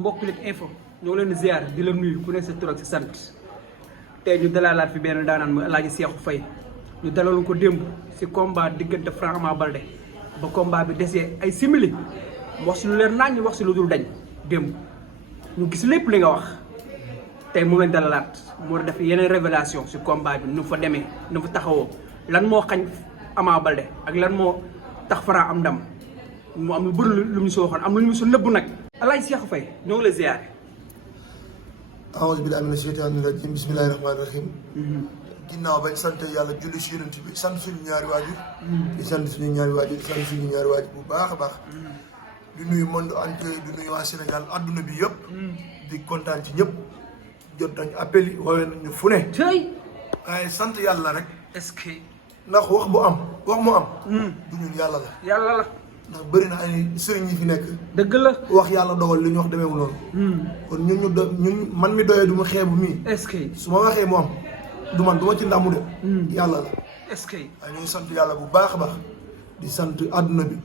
mbokk Lutte Info ñoo leen di ziar di la nuyu ku ne sa tur ak sa sant tey ñu dalalaat fi benn daanaan mu El Hadji Cheikhou Faye ñu dalaloon ko démb si combat diggante Franc Ama Baldé ba combat bi desee ay simili mu wax si lu leer nañ ñu wax si lu dul dañ démb ñu gis lépp li nga wax tey moom lañ dalalaat moo def yeneen révélation si combat bi nu fa demee nu fa taxawoo lan moo xañ Ama Baldé ak lan moo tax Franc am ndam mu am lu bëri lu ñu soo waxoon am lu ñu soo nëbbu nag El Hadji Cheikhou Faye ñoo ngi la ziar. aouzu billaahi mina sheytaani rajiim bismillaahi rahmaani rahiim. ginnaaw bañ sant yàlla julli si yonent bi sant suñu ñaari waajur. di sant suñu ñaari waajur di sant suñu ñaari waajur bu baax a baax. di nuyu monde entier di nuyu waa Sénégal adduna bi yëpp. di kontaan ci ñëpp. jot nañu appel yi woowee nañu fu ne. tey. waaye sant yàlla rek. est-ce que. ndax wax mu am. du ñun yàlla la. yàlla la. ndax bëri na ay sëriñ yi fi nekk. dëgg la. wax yàlla dogal li ñu wax demeewul noonu. kon ñun man mi doyee du ma xeebu mii. est-ce que. su ma waxee mu am du man du ma ci ndamu de. yàlla la. est-ce que. waaye ñu ngi sant yàlla bu baax a baax di sant àdduna bi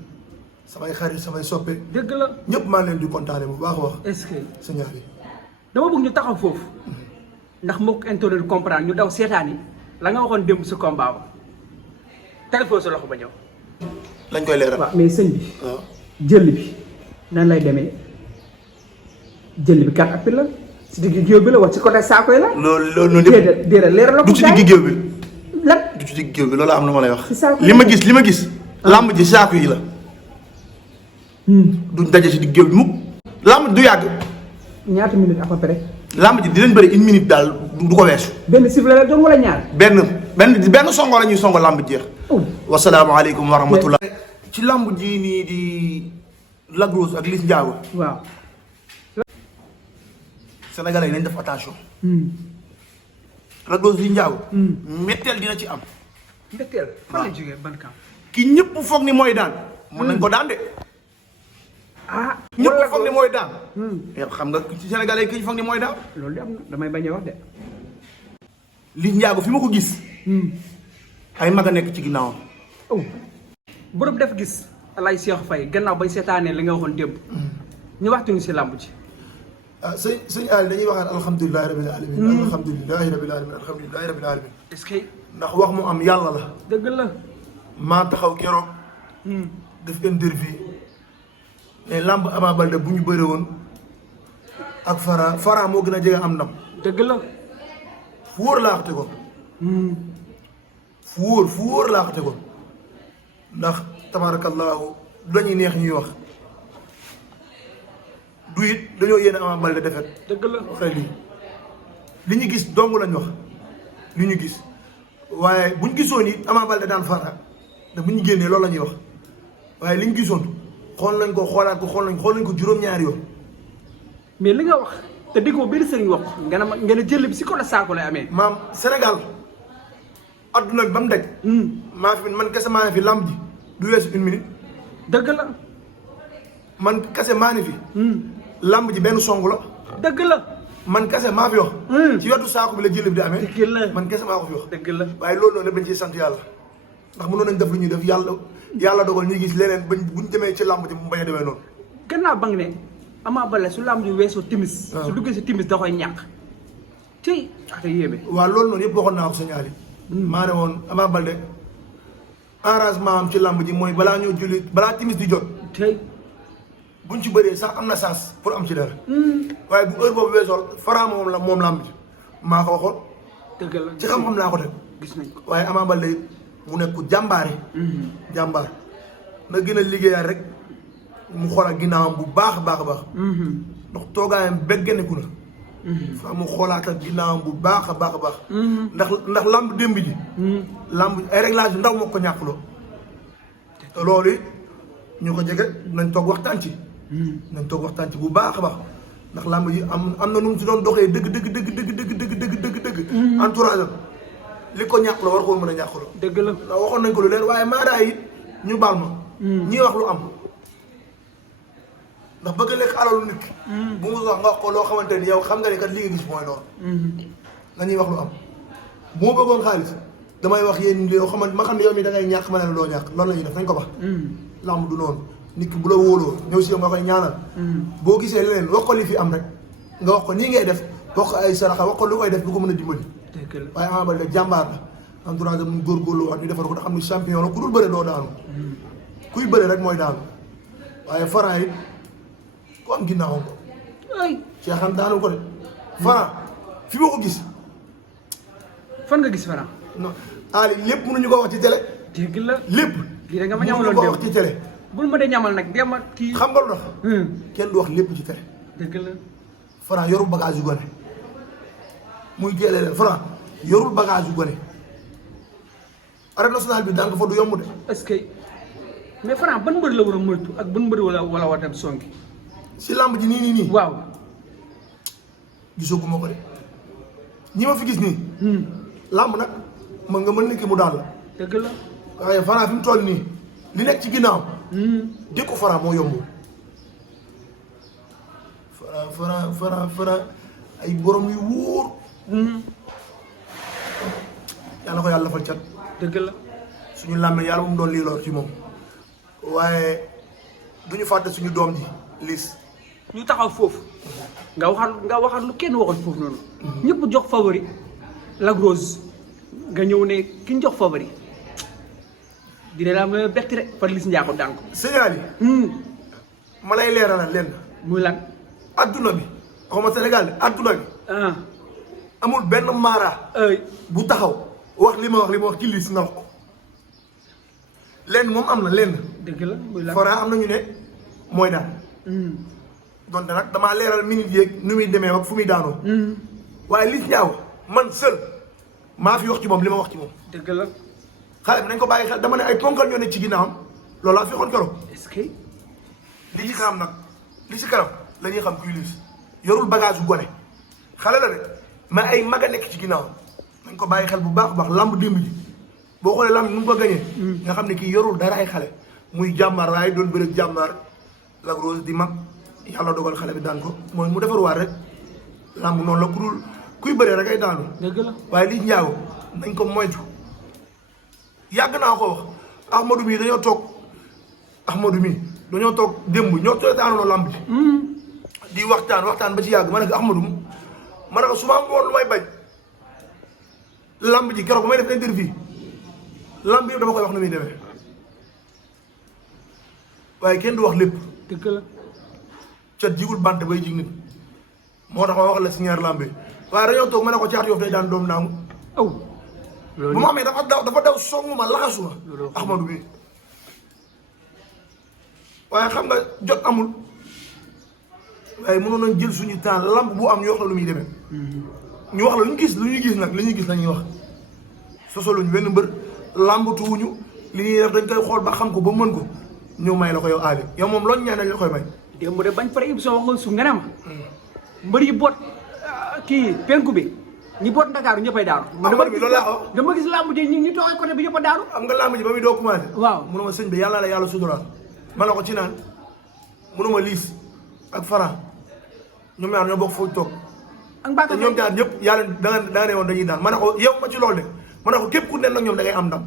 samay xarit samay soppe. dëgg la. ñëpp maa leen di kontaane bu baax a wax. est-ce que. sa ñaar yi. dama bëgg ñu taxaw foofu ndax mbokk internet comprendre ñu daw seetaan yi la nga waxoon démb si combat ba téléphone sa loxo ba ñëw. lañ koy leeral. waaw mais sëñ bi. waaw jël bi nan lay demee jël bi kat appel la si digg géew bi la wax ci côté saako yi la. loolu noonu déedéet déedéet leeral la ko. du ci digg géew bi. lan du ci digg géew bi loolu am na ma lay wax. ci saako li ma gis. làmb ji saako yi la. duñ daje si digg géew bi mukk. làmb du yàgg. ñaata minutes à peu près. làmb ji dinañ bëri 1 minute daal du ko weesu. benn sifflet la doon wala ñaar. benn songo la ñuy songo làmb jeex. wasalaamaaleykum wa rahmatullah. ci làmb ji nii di Lac Rose ak Liss Ndiago. waaw. Sénégalais yi nañ def attention. Lac Rose Liss Ndiago. metteel dina ci am. mbetteel fan la jógee ban camp. ki ñëpp foog ni mooy daan. mën nañ ko daan de. ah. ñëpp foog ni mooy daan. yow xam nga ci Sénégalais yi ki foog ni mooy daan. loolu de am na damay bañ a wax de. Liss Ndiago fi ma ko gis. ay mag a nekk ci ginnaawam. oh borom def gis El Hadji Cheikhou Faye gannaaw bañ seetaanee li nga waxoon démb. ñu waxtuñu si làmb ji. sëñ Ali dañuy waxaat alhamdulilahi rabil alamin. alhamdulilahi rabil alamin alhamdulilahi rabil alamin. est-ce que. ndax wax mu am yàlla la. dëgg la. maa taxaw keroog. def interview. mais làmb Ama Baldé bu ñu bëre woon ak Fara moo gën a jege am ndam. dëgg la. fu wóor laa ko tegoon. fu wóor laa ko tegoon ndax tabaarakallaahu du lañuy neex ñuy wax du it dañoo yéene Ama Baldé defet. dëgg la. waxee lii li ñu gis dong lañ wax li ñu gis waaye buñ gisoon it Ama Baldé daan Fara te bu ñu génnee loolu la ñuy wax waaye li ñu gisoon xool nañ ko xoolaat ko xool nañ ko juróom-ñaari yoon. mais li nga wax te di ko benn sëriñ wax nga ne jël bi si côté saako lay amee. maam Sénégal adduna bi ba mu daj. maa fi man kese maa ne fi làmb ji du weesu 1 minute. dëgg la. man kese maa ne fi. làmb ji benn song la. dëgg la. man kese maa fi wax. ci wetu saako bi la jël bi di amee. dëgg la man kese maa ko fi wax. dëgg la. waaye loolu noonu dañ ciy sant yàlla ndax mënoon nañ def lu ñuy def yàlla dogal ñuy gis leneen buñ demee ci làmb ji mu bañ a demee noonu. gannaaw ba nga ne Ama Baldé su làmb ji weesoo timis. su duggee si timis da koy ñàkk. tey ak yéeme. waaw loolu noonu yëpp waxoon naa ko signalé. maa ne woon Ama Baldé arrangement am ci làmb ji mooy balaa ñoo julli balaa timis di jot. tey. buñ ci bëree sax am na chance pour am ci dara. waaye bu heure boobu weesool Fara moom làmb ji maa ko waxoon. dëgg la ci xam-xam laa ko teg. gis nañ ko waaye Ama Baldé mu nekk ku jàmbaare. jàmbaar na gën a liggéeyaat rek mu xoolaat ginnaawam bu baax a baax a baax. ndax toogaayam beggeneku na. fa mu xoolaat ak ginnaawam bu baax a baax a baax. ndax làmb démb ji. làmb ay réglage yu ndaw moo ko ñàkkloo. te loolu it ñu ko jege nañ toog waxtaan ci. nañ toog waxtaan ci bu baax a baax ndax làmb ji am na nu mu si doon doxee dëgg. entourage am li ko ñàkkloo war koo mën a ñàkkloo. dëgg la. ndax waxoon nañ ko lu leer waaye maadaay it ñu baal ma. ñii wax lu am. ndax bëgg a lekk alalu nit ki. bu mu wax nga wax ko loo xamante ni yow xam nga ne kat li nga gis mooy loolu. nañuy wax lu am bu ma bëggoon xaalis damay wax yéen yoo xamante ma xam ne yow mi da ngay ñàkk ma ne la doo ñàkk loolu la ñuy def nañ ko bax. làmb du noonu nit ki bu la wóoloo ñëw si yow nga koy ñaanal. boo gisee leneen wax ko li fi am rek nga wax ko nii ngay def wax ko ay saraxa wax ko lu koy def du ko mën a dimbali. waaye Ama Baldé jàmbaar la entourage mu góorgóorlu wax ñu defar ko te xam ne champion la ku dul bëre doo daanu. kuy bëre rek mooy daanu waaye Franc it ku am ginnaawam ko. ay Cheikh daanu ko de Franc fi ma ko gis. fan nga gis Franc. non Ali lépp mënuñu ko wax ci télé. dégg la lépp. lii da nga ma ñamaloon mënuñu ko wax ci télé. bul ma dee ñamal nag dem ak kii. xam nga lu tax. kenn du wax lépp ci télé. dëgg la. Franc yorul bagage yu gone muy géele leen Franc yorul bagage yu gone arène nationale bi daan ko fa du yomb de. est-ce que mais Franc ban mbër la war a moytu ak ban mbër wala war a dem songi. si làmb ji nii. waaw. gisaguma ko de ñi ma fi gis nii. làmb nag mën nga mën nit mu daal la. dëgg la. waaye Franc fi mu toll nii li nekk ci ginnaaw. dékku Franc moo yombul. Franc ay borom yu wóor. yàlla ko yàlla fal cat. dëgg la. suñu làmb yàlla bu mu doon lii lor ci moom waaye du ñu fàtte suñu doom ji liis. ñu taxaw foofu nga waxal lu kenn waxoon foofu noonu. ñëpp jox favori Lac Rose nga ñëw ne ki ñu jox favori dina la am bett rek far Liss Ndiago daan ko. signal yi. ma lay leeralal lenn. muy lan. adduna bi xawma Sénégal adduna bi. amul benn maara. bu taxaw wax li ma wax ci Liss na wax ko lenn moom am na lenn. dëgg la muy lan Franc am na ñu ne mooy daan. donte nag damaa leeral minute yeeg nu muy demee ak fu muy daanoo. waaye Liss Ndiago man seul maa fi wax ci moom li ma wax ci moom. dëgg la. xale bi nañ ko bàyyi xel dama ne ay ponkal ñoo nekk ci ginnaawam loolu laa fi waxoon keroog. est-ce que. li ci kanam nag li ci kanam la ñuy xam kuy Liss yorul bagage bu gone xale la de mais ay mag a nekk ci ginnaawam nañ ko bàyyi xel bu baax a baax lamb démb ji boo xoolee lamb nu mu ko gañee nga xam ne kii yorul dara ay xale muy jàmbaar waaye doon bëre jàmbaar Lac Rose di mag yàlla dogal xale bi daan ko mooy mu defarwaat rek lamb noonu la ku dul kuy bëree rek ay daanu. dëgg la waaye Liss Ndiago nañ ko moytu yàgg naa ko wax Ahmadou mii dañoo toog démb ñoo tootaanoo lamb ji. di waxtaan ba ci yàgg ma ne ko Ahmadou ma ne ko su ma amoon lu may bañ lamb ji keroog ba may def interview lamb yëpp dama koy wax na muy demee waaye kenn du wax lépp. dëgg la. cat jigul bant bay jig nit moo tax ma wax la si ñaar lamb yi waaye dañoo toog ma ne ko Caatu Yoff day daan doom naangu. aw. loolu bu ma amee dafa daw songu ma laxasuma. Ahmadou bi waaye xam nga jot amul waaye mënoon nañ jël suñu temps lamb bu am ñu wax la lu muy demee. ñu wax la lu ñu gis nag li ñuy gis la ñuy wax sosaluñu benn mbër lambatuwuñu li ñuy def dañ koy xool ba xam ko ba mën ko ñëw may la ko yow aali yow moom loolu ñaan nañ la koy may. démb de bañ pare émission wax nga suuf nga ne ma. mbër yi boot kii penku bi ñi boot Ndakaaru ñëppay daaru. dama gis lamb ji ñi toogee côté bi ñëpp a daaru. am nga lamb ji ba muy doo commencé. waaw mu ne ma sëñ bi yàlla la yàlla suturaal ma ne ko ci naan mënuma Liss ak Franc ñoom ñaar ñoo bokk foofu toog. ak Mbacar te ñoom ñaar ñëpp yàlla da ne woon dañuy daan ma ne ko yow ma ci loolu de ma ne ko képp ku den nag ñoom da ngay am ndam.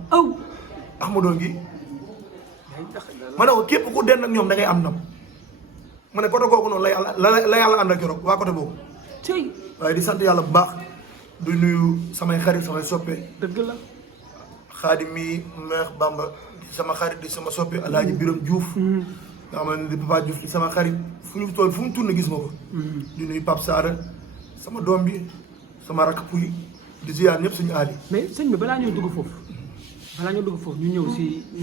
Ahmadou ngi ma ne ko képp ku den nag ñoom da ngay am ndam ma ne côté googu noonu la yàlla ànd ak keroog waa côté boobu. waaye di sant yàlla bu baax du nuyu samay xarit samay soppe. dëgg la. Xaadim mi Meex Bamba di sama xarit di sama soppe Alaaji Biram Diouf. nga xam ne di Papa Diouf di sama xarit fu ñu toll fu mu tourné gis ma ko. di nuyu Pape Saara sama doom bi sama rakk puy di ziar ñëpp suñu aali. mais sëñ bi balaa ñoo dugg foofu ñu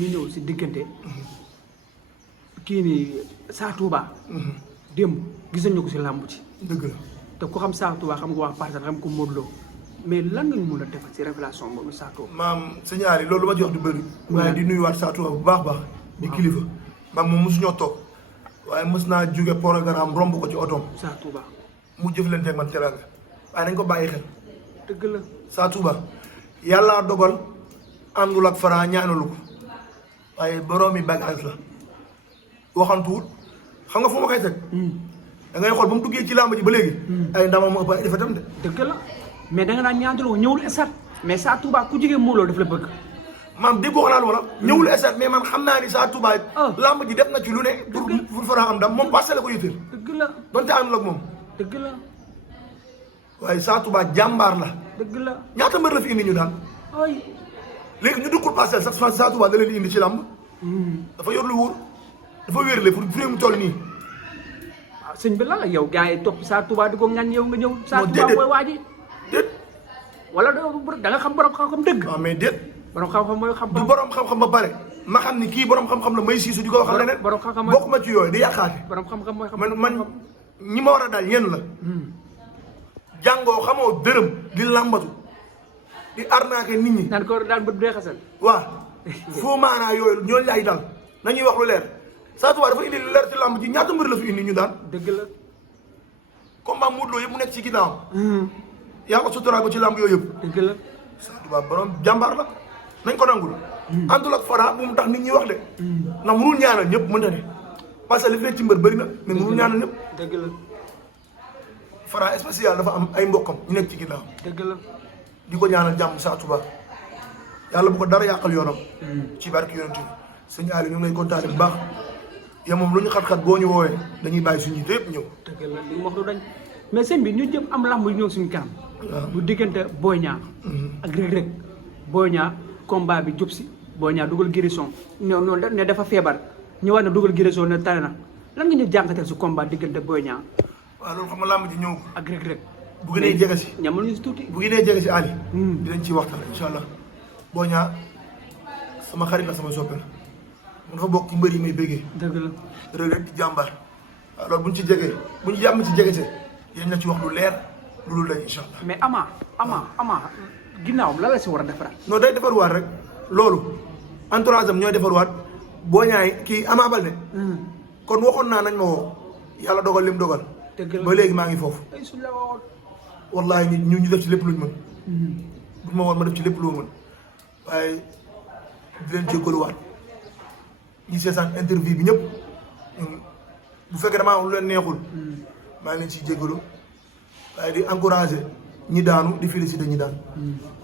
ñëw si diggante kii nii Sa Touba. démb gis nañu ko si làmb ci. dëgg la te ku xam Sa Touba xam nga waa Parcelles xam ko Modou Lo mais lan nga ñu mën a defal si révélation boobu Sa Touba. maam suñu aali loolu ma jox du bëri. waaye di nuyuwaat Sa Touba bu baax di kilifa. maam moom mosuñoo toog waaye mos naa jóge programme romb ko ci otoom. Sa Touba. mu jëflante ak man teraanga waaye dañ ko bàyyi xel. dëgg la. Sa Touba yàlla dogal àndul ak Franc ñaanalu ko waaye boroomi bagage la waxantuwul xam nga fu ma koy teg. da ngay xool ba mu duggee ci làmb ji ba léegi. ay ndamam mu ëpp ay defetam de. dëgg la mais da nga naan ñaantaloo ñëwul esat mais Sa Touba ku jigee Modou Lo daf la bëgg. maam déggoo xanaa wala ñëwul stade mais man xam naa ni Sa Touba lamb ji def na ci lu ne pour Franc am ndam moom Parcelles la ko yëttal dëgg la donte àndul ak moom dëgg la waaye Sa Touba jàmbaar la dëgg la ñaata mbër la fi indi ñu daan ay léegi ñu duggul Parcelles sax Sa Touba da leen di indi ci lamb dafa yor lu wóor dafa wérle pour fi mu toll nii waaw sëñ bi lan la yow gars yi topp Sa Touba di ko ŋañ yow nga ñëw Sa Touba mooy waa ji déet wala da nga xam borom xam-xam dëgg waaw mais déet borom xam-xam mooy xam du borom xam-xam ba pare ma xam ni kii borom xam-xam la may siisu di ko waxal leneen borom xam-xam bokk ma ci yooyu di yàqaate borom xam-xam mooy xam man ñi ma war a daal ñenn la jàngoo xamoo dërëm di làmbatu di arnaqué nit ñi naan ko daan bët bu dee xasal waaw foo maanaa yooyu ñooñu lay dal nañuy wax lu leer Sa Touba dafa indi lu leer ci làmb ji ñaata mbir la fi indi ñu daan dëgg la combat Modou Lo yëpp mu nekk ci ginnaaw yaa ko suturaa ko ci làmb yooyu yëpp dëgg la Sa Touba borom jàmbaar la nañ ko nangul àndul ak Fara bu mu tax nit ñi wax de ndax mënul ñaanal ñëpp mënta ne parce que li fi nekk ci mbër bëri na mais mënul ñaanal ñëpp dëgg la Fara spécial dafa am ay mbokkam ñu nekk ci ginnaaw dëgg la di ko ñaanal jàmm Sa Touba yàlla bu ko dara yàqal yoonam ci barki yonent bi sëñ Aliou ñu ngi lay kontaane bu baax yow moom lu ñu xat-xat boo ñu woowee dañuy bàyyi suñu yite yëpp ñëw dëgg la li mu wax du dañ mais sëñ bi ñu jëm am lamb yu ñëw suñu kanam bu diggante Boy Niang ak Reug Reug Boy Niang combat bi jub si Boy Niang dugal guérison noonu ne dafa feebar ñëwaat na dugal guérison ne tane na lan nga ñu jàngateel su combat diggante Boy Niang waaw loolu xam nga làmb ji ñëw ak Reug Reug bu gënee jege si ñamal ñu si tuuti bu gënee jege si Ali dinañ ciy waxtaan incha allah Boy Niang sama xarit la sama soppe la mu dafa bokk ci mbër yi may béggee dëgg la Reug Reug di jàmbaar waaw loolu bu ñu ci jegee bu ñu yàmm ci jege see yéen na ci wax lu leer lu dul dañ incha allah mais ama ginnaawam lan la si war a defaraat non day defarwaat rek loolu entourage am ñooy defarwaat Boy Niang kii Ama Baldé kon waxoon naa nañ ma woo yàlla dogal lim dogal ba léegi maa ngi foofu ay suñ la waxoon wallahi ñu def ci lépp luñ mën bu ma woon ma def ci lépp lu ma mën waaye di leen jéggaluwaat ñi seetaan interview bi ñëpp bu fekkee damaa am lu leen neexul maa ngi leen ciy jéggalu waaye di encouragé ñi daanu di félicité ñi daan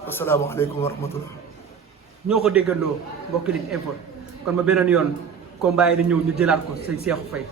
asalaamaaleykum wa rahmatullah ñoo ko déggandoo mbokk Lutte Info kon ba beneen yoon combat yi di ñëw ñu jëlaat ko sëñ Cheikhou Faye